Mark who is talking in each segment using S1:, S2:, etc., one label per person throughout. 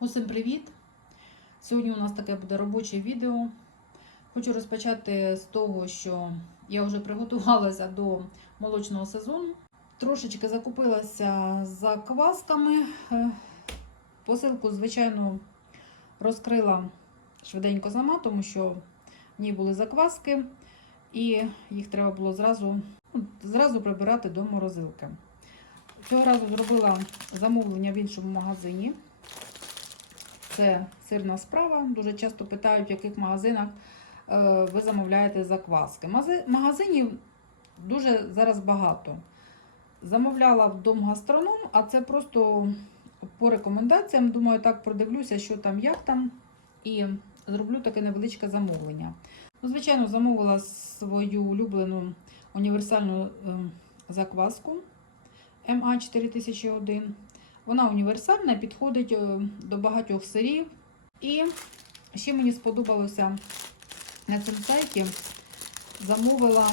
S1: Усім привіт! Сьогодні у нас таке буде робоче відео. Хочу розпочати з того, що я вже приготувалася до молочного сезону. Трошечки закупилася за квасками. Е, Посилку, звичайно, розкрила швиденько сама, тому що в ній були закваски, і їх треба було зразу, ну, зразу прибирати до морозилки. Цього разу зробила замовлення в іншому магазині. Це сирна справа. Дуже часто питають, в яких магазинах е, ви замовляєте закваски. Магазинів дуже зараз багато. Замовляла в дом гастроном, а це просто по рекомендаціям. Думаю, так продивлюся, що там, як там, і зроблю таке невеличке замовлення. Ну, звичайно, замовила свою улюблену універсальну е, закваску МА 4001. Вона універсальна, підходить е, до багатьох сирів. І ще мені сподобалося на цьому сайті замовила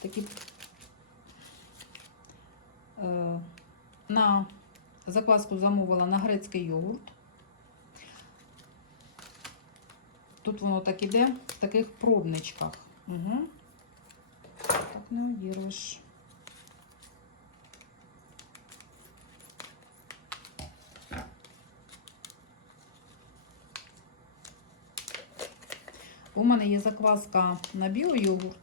S1: такі е, на закваску замовила на грецький йогурт. Тут воно так іде в таких пробничках. Угу. Так не одірвеш. У мене є закваска на біойогурт.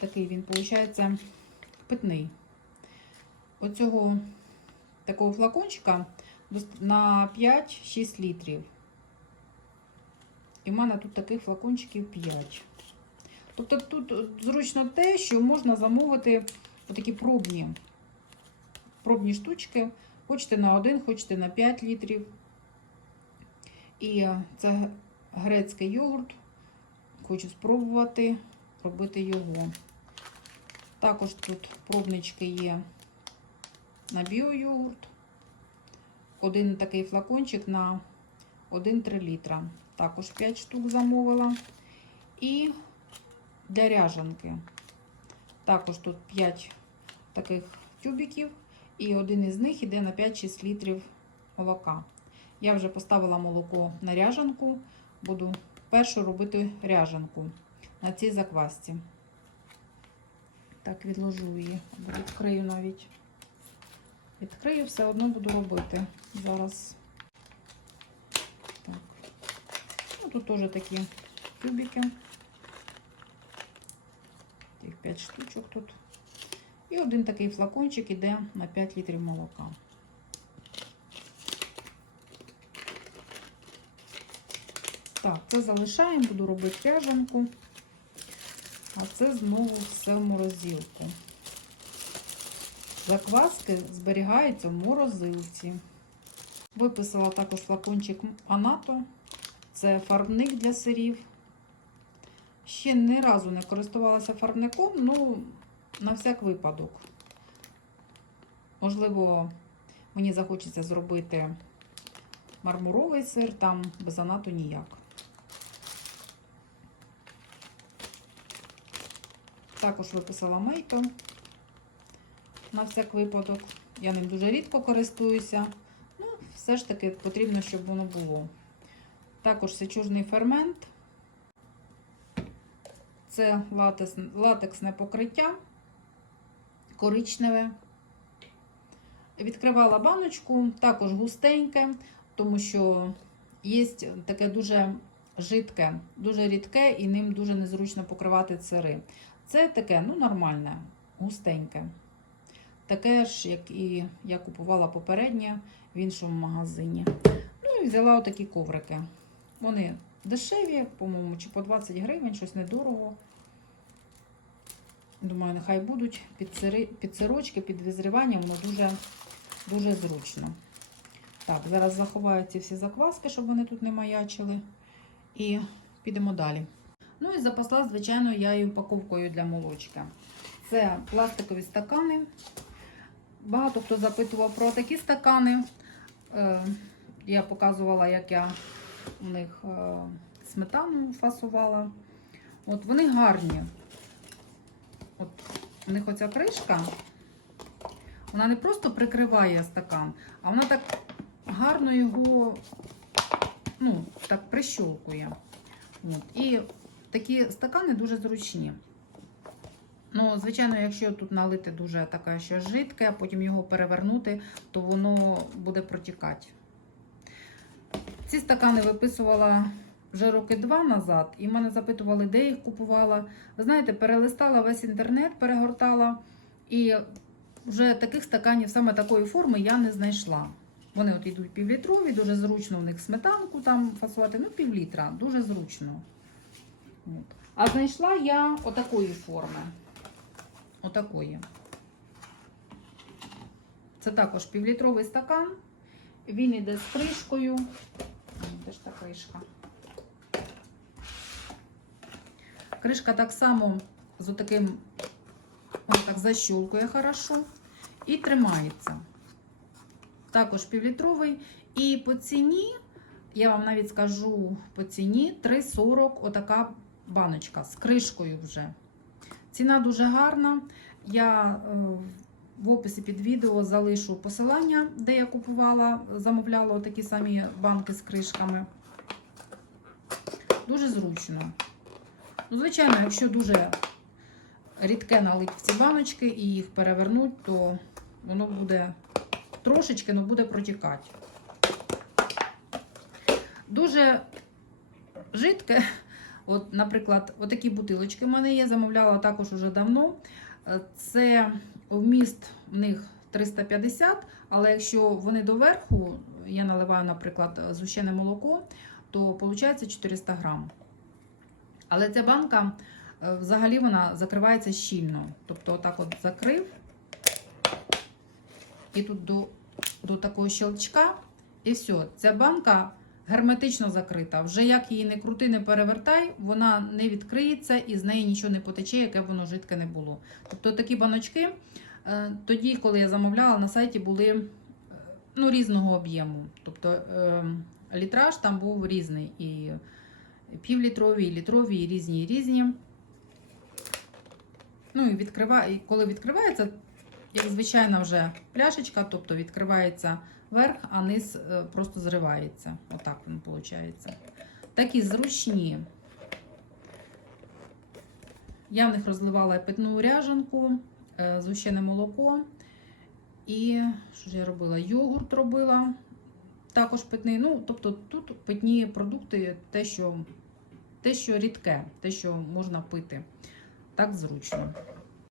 S1: Такий він, виходить, питний. Оцього такого флакончика на 5-6 літрів. І в мене тут таких флакончиків 5. Тобто тут зручно те, що можна замовити такі пробні, пробні штучки. Хочете на 1, хочете на 5 літрів. І це грецький йогурт. Хочу спробувати робити його. Також тут пробнички є на біойогурт. Один такий флакончик на 1-3 літра. Також 5 штук замовила. І для ряжанки. Також тут 5 таких тюбиків. І один із них йде на 5-6 літрів молока. Я вже поставила молоко на ряжанку. Буду першу робити ряжанку на цій заквасці. Так, відложу її, або відкрию навіть. Відкрию, все одно буду робити зараз. Так. Ну, тут теж такі тюбики. Тих 5 штучок тут. І один такий флакончик іде на 5 літрів молока. Так, це залишаємо, буду робити ряжанку. А це знову все в морозилку. Закваски зберігаються в морозилці. Виписала також флакончик Анато. Це фарбник для сирів. Ще ні разу не користувалася фарбником, ну, на всяк випадок. Можливо, мені захочеться зробити мармуровий сир, там без анату ніяк. Також виписала мейто на всяк випадок. Я ним дуже рідко користуюся. Ну, все ж таки потрібно, щоб воно було. Також сечужний фермент. Це латекс, латексне покриття, коричневе. Відкривала баночку, також густеньке, тому що є таке дуже жидке, дуже рідке і ним дуже незручно покривати сири. Це таке, ну, нормальне, густеньке. Таке ж, як і я купувала попереднє в іншому магазині. Ну і взяла отакі коврики. Вони дешеві, по-моєму, чи по 20 гривень, щось недорого. Думаю, нехай будуть під, сирочки, під визрівання, воно дуже, дуже зручно. Так, зараз заховаю ці всі закваски, щоб вони тут не маячили. І підемо далі. Ну і запасла, звичайно, я і упаковкою для молочка. Це пластикові стакани. Багато хто запитував про такі стакани. Е, Я показувала, як я у них е, сметану фасувала. От вони гарні. От у них оця кришка, Вона не просто прикриває стакан, а вона так гарно його ну, так прищолкує. От. І такі стакани дуже зручні. Ну, звичайно, якщо тут налити дуже таке ще жидке, а потім його перевернути, то воно буде протікати. Ці стакани виписувала вже роки два назад, і мене запитували, де їх купувала. Ви знаєте, перелистала весь інтернет, перегортала, і вже таких стаканів саме такої форми я не знайшла. Вони от йдуть півлітрові, дуже зручно в них сметанку там фасувати, ну півлітра, дуже зручно. А знайшла я отакої форми. Отакої. Це також півлітровий стакан. Він іде з кришкою. Де ж та кришка? Кришка так само з отаким, ось защолкує хорошо і тримається. Також півлітровий. І по ціні, я вам навіть скажу по ціні 3,40 отака баночка з кришкою вже. Ціна дуже гарна. Я е, в описі під відео залишу посилання, де я купувала, замовляла такі самі банки з кришками. Дуже зручно. Ну, звичайно, якщо дуже рідке налить в ці баночки і їх перевернуть, то воно буде трошечки, але буде протікати. Дуже жидке. От, наприклад, отакі бутилочки в мене є, замовляла також уже давно. Е, Це вміст в них 350, але якщо вони доверху, я наливаю, наприклад, згущене молоко, то виходить 400 грам. Але ця банка е, взагалі вона закривається щільно. Тобто, отак от закрив, і тут до, до такого щелчка, і все. Ця банка герметично закрита. Вже як її не крути, не перевертай, вона не відкриється і з неї нічого не потече, яке воно жидке не було. Тобто такі баночки, е, тоді, коли я замовляла, на сайті були е, ну, різного об'єму. Тобто е, літраж там був різний. І півлітрові, і літрові, і різні, і різні. Ну і відкриває, коли відкривається, як звичайна вже пляшечка, тобто відкривається верх, а низ е, просто зривається. Отак він виходить. Такі зручні. Я в них розливала питну ряжанку, е, згущене молоко. І що ж я робила? Йогурт робила. Також питний. Ну, тобто тут питні продукти, те, що, те, що рідке, те, що можна пити. Так зручно.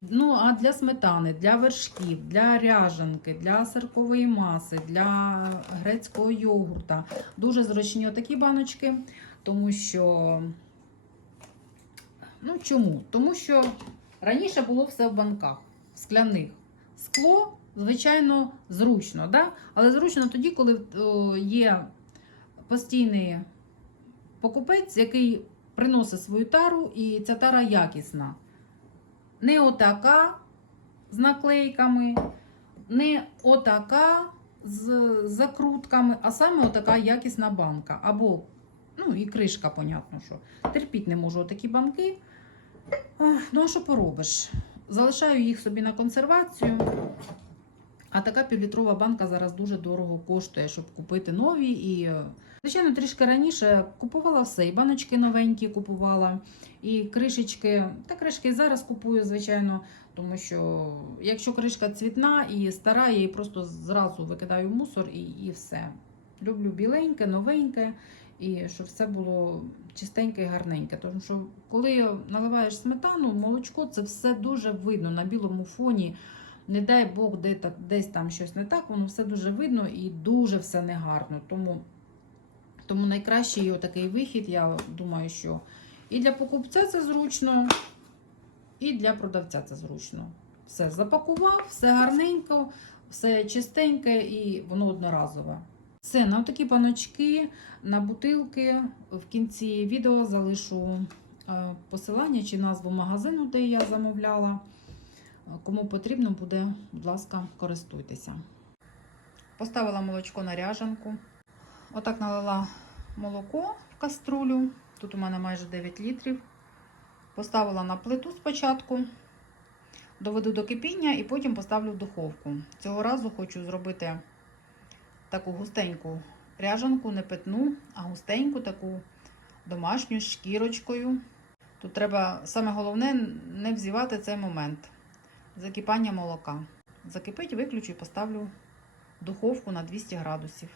S1: Ну, а для сметани, для вершків, для ряжанки, для сиркової маси, для грецького йогурта. Дуже зручні отакі баночки, тому що. Ну, чому? Тому що раніше було все в банках, скляних. Скло, звичайно, зручно, да? але зручно тоді, коли о, є постійний покупець, який приносить свою тару, і ця тара якісна. Не отака з наклейками, не отака з закрутками, а саме отака якісна банка. Або, ну і кришка, понятно, що. Терпіть не можу такі банки. Ну, а що поробиш? Залишаю їх собі на консервацію. А така півлітрова банка зараз дуже дорого коштує, щоб купити нові. І, е, звичайно, трішки раніше купувала все. І баночки новенькі купувала, і кришечки. Та кришки зараз купую, звичайно, тому що якщо кришка цвітна і стара, я її просто зразу викидаю в мусор і, і все. Люблю біленьке, новеньке, і щоб все було чистеньке і гарненьке. Тому що коли наливаєш сметану, молочко, це все дуже видно на білому фоні. Не дай Бог, де, десь там щось не так, воно все дуже видно і дуже все негарно. Тому, тому найкращий такий вихід, я думаю, що і для покупця це зручно, і для продавця це зручно. Все запакував, все гарненько, все чистеньке і воно одноразове. Все, на такі паночки, на бутилки. В кінці відео залишу е, посилання чи назву магазину, де я замовляла. Кому потрібно буде, будь ласка, користуйтеся. Поставила молочко на ряжанку. Отак налила молоко в каструлю. Тут у мене майже 9 літрів. Поставила на плиту спочатку. доведу до кипіння і потім поставлю в духовку. Цього разу хочу зробити таку густеньку ряжанку, не питну, а густеньку таку домашню з шкірочкою. Тут треба саме головне не взівати цей момент закипання молока. Закипить, виключу і поставлю в духовку на 200 градусів.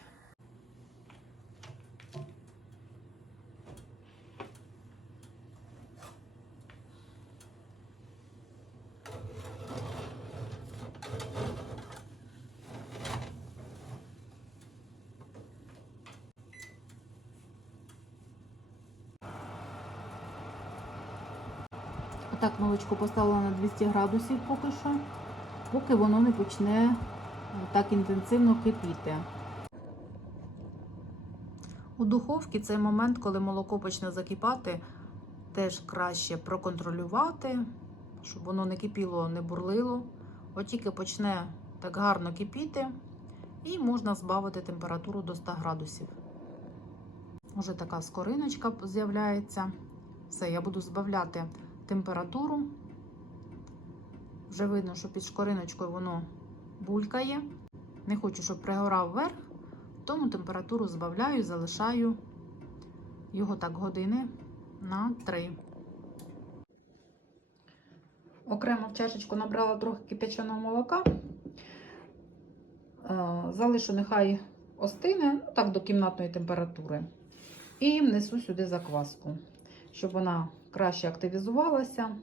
S1: Отак молочко поставила на 200 градусів поки що, поки воно не почне так інтенсивно кипіти. У духовці цей момент, коли молоко почне закипати, теж краще проконтролювати, щоб воно не кипіло, не бурлило. От тільки почне так гарно кипіти, і можна збавити температуру до 100 градусів. Уже така скориночка з'являється. Все, я буду збавляти температуру. Вже видно, що під шкориночкою воно булькає. Не хочу, щоб пригорав вверх, тому температуру збавляю, залишаю його так години на 3. Окремо в чашечку набрала трохи кипяченого молока. Е, Залишу, нехай остине, ну так до кімнатної температури. І внесу сюди закваску, щоб вона краще активізувалася.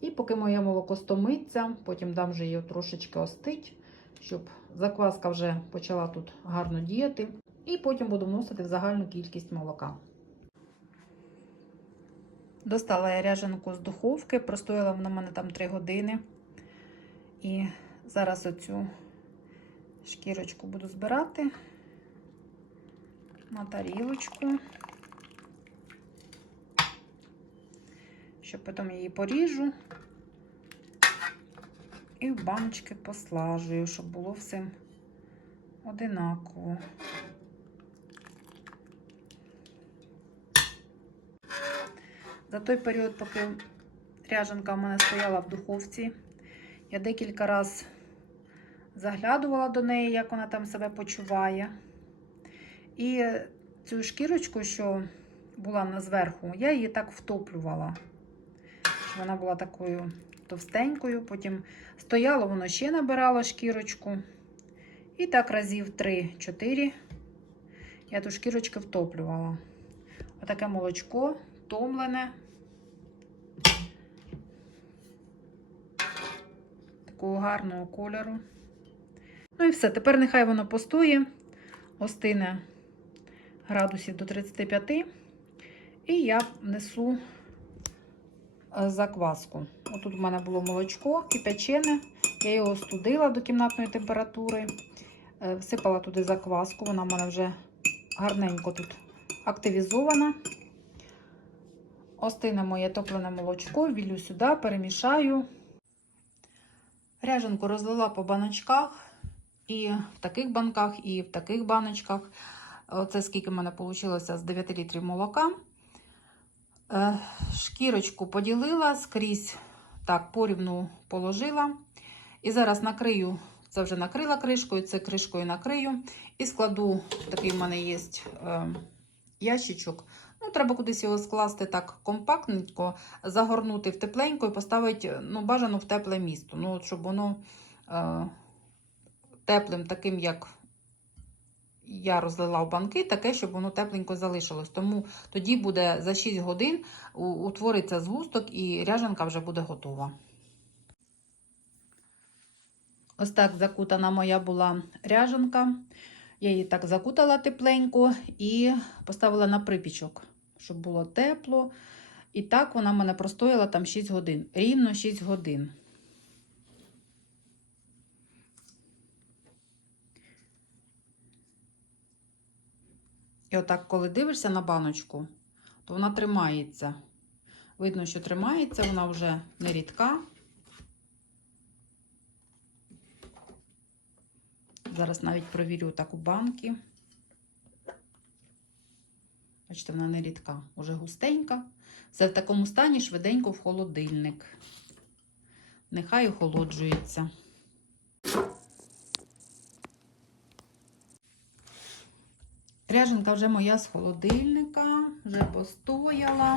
S1: І поки моє молоко стомиться, потім дам вже її трошечки остить, щоб закваска вже почала тут гарно діяти. І потім буду вносити в загальну кількість молока. Достала я ряженку з духовки, простояла вона в мене там 3 години. І зараз оцю шкірочку буду збирати на тарілочку. Що потім її поріжу і в баночки послажую, щоб було все одинаково. За той період, поки ряженка в мене стояла в духовці, я декілька разів заглядувала до неї, як вона там себе почуває. І цю шкірочку, що була на зверху, я її так втоплювала. Вона була такою товстенькою, потім стояло, воно ще набирало шкірочку. І так разів 3-4 я ту шкірочку втоплювала. Отаке молочко томлене. Такого гарного кольору. Ну і все. Тепер нехай воно постоє, остине градусів до 35. І я внесу закваску. Отут в мене було молочко кипячене, я його остудила до кімнатної температури, всипала туди закваску, вона в мене вже гарненько тут активізована. Остине моє топлене молочко, вілю сюди, перемішаю. Ряженку розлила по баночках, і в таких банках, і в таких баночках. Оце скільки в мене вийшло з 9 літрів молока. Шкірочку поділила, скрізь так порівну положила. І зараз накрию, це вже накрила кришкою, це кришкою накрию. І складу, такий в мене є е, ящичок. Ну, Треба кудись його скласти так компактненько, загорнути в тепленько і поставити ну, бажано в тепле місто. Ну, от, Щоб воно е, теплим, таким, як я розлила в банки, таке, щоб воно тепленько залишилось. Тому тоді буде за 6 годин утвориться згусток і ряжанка вже буде готова. Ось так закутана моя була ряжанка. Я її так закутала тепленько і поставила на припічок, щоб було тепло. І так вона в мене простояла там 6 годин. Рівно 6 годин. І отак, коли дивишся на баночку, то вона тримається. Видно, що тримається, вона вже не рідка. Зараз навіть провірю так у банки. Бачите, вона не рідка, уже густенька. Все в такому стані швиденько в холодильник. нехай охолоджується. Ряженка вже моя з холодильника, вже постояла.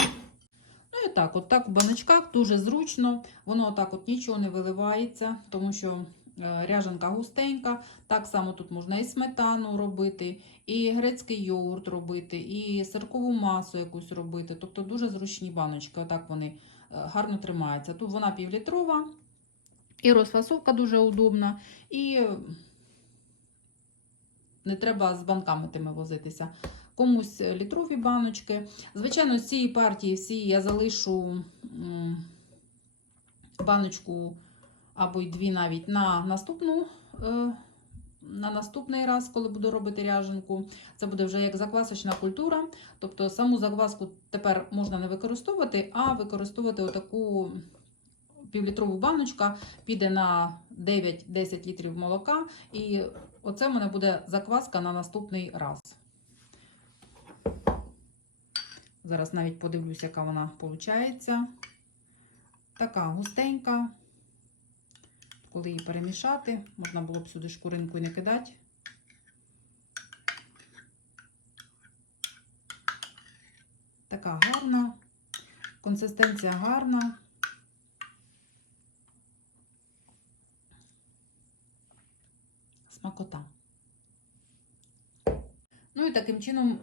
S1: Ну і так, от так в баночках дуже зручно. Воно отак от нічого не виливається, тому що е, ряженка густенька. Так само тут можна і сметану робити, і грецький йогурт робити, і сиркову масу якусь робити. Тобто дуже зручні баночки. Отак вони е, гарно тримаються. Тут вона півлітрова, і розфасовка дуже удобна, і не треба з банками тими возитися. Комусь літрові баночки. Звичайно, з цієї партії всі я залишу баночку або й дві навіть на наступну. е, На наступний раз, коли буду робити ряженку, це буде вже як заквасочна культура. Тобто саму закваску тепер можна не використовувати, а використовувати отаку півлітрову баночка, піде на 9-10 літрів молока. І оце в мене буде закваска на наступний раз. Зараз навіть подивлюсь, яка вона виходить. Така густенька. Коли її перемішати, можна було б сюди шкуринку і не кидати. Така гарна, консистенція гарна. Смакота. Ну і таким чином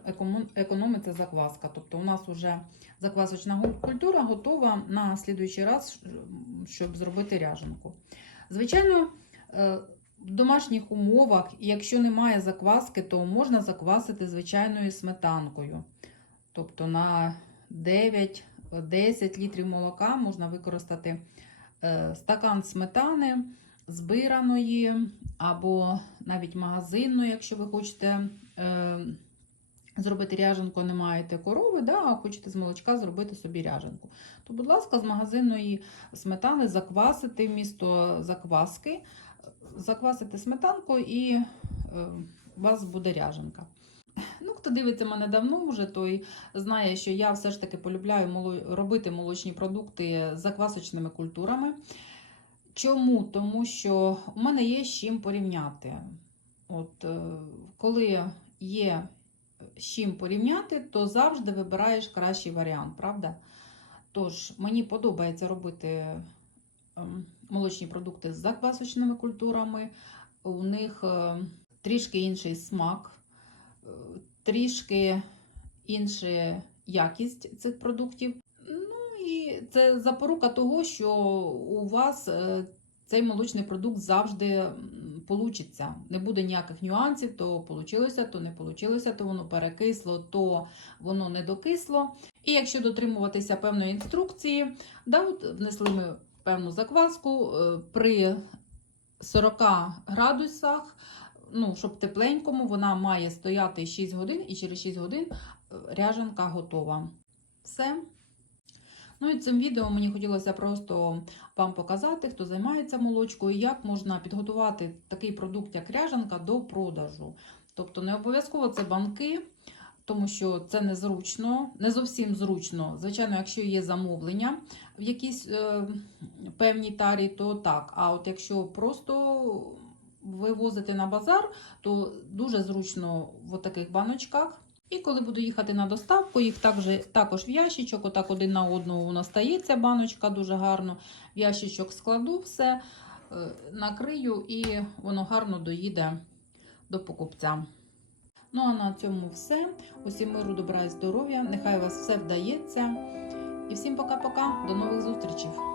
S1: економиться закваска. Тобто у нас вже заквасочна культура готова на слідуючий раз, щоб зробити ряженку. Звичайно, е, в домашніх умовах, якщо немає закваски, то можна заквасити звичайною сметанкою. Тобто на 9-10 літрів молока можна використати е, стакан сметани збираної або навіть магазинної, якщо ви хочете е, зробити ряженку, не маєте корови, да, а хочете з молочка зробити собі ряженку. То, будь ласка, з магазинної сметани заквасити вмісто закваски, заквасити сметанку і е, у вас буде ряженка. Ну, хто дивиться мене давно вже, той знає, що я все ж таки полюбляю робити молочні продукти з заквасочними культурами. Чому? Тому що у мене є з чим порівняти. От, е, коли є з чим порівняти, то завжди вибираєш кращий варіант, правда? Тож, мені подобається робити ем, молочні продукти з заквасочними культурами. У них е, трішки інший смак, е, трішки інша якість цих продуктів. Це запорука того, що у вас е, цей молочний продукт завжди получиться. Не буде ніяких нюансів, то получилося, то не получилося, то воно перекисло, то воно не докисло. І якщо дотримуватися певної інструкції, да, от внесли ми певну закваску е, при 40 градусах, ну, щоб тепленькому, вона має стояти 6 годин, і через 6 годин е, ряженка готова. Все. Ну і цим відео мені хотілося просто вам показати, хто займається молочкою, як можна підготувати такий продукт, як ряжанка, до продажу. Тобто не обов'язково це банки, тому що це незручно, не зовсім зручно. Звичайно, якщо є замовлення в якійсь е, певній тарі, то так. А от якщо просто вивозити на базар, то дуже зручно в таких баночках. І коли буду їхати на доставку, їх також, також в ящичок, отак один на одного воно стається баночка дуже гарно. В ящичок складу все, е, накрию і воно гарно доїде до покупця. Ну а на цьому все. Усім миру, добра і здоров'я. Нехай у вас все вдається. І всім пока-пока. До нових зустрічей!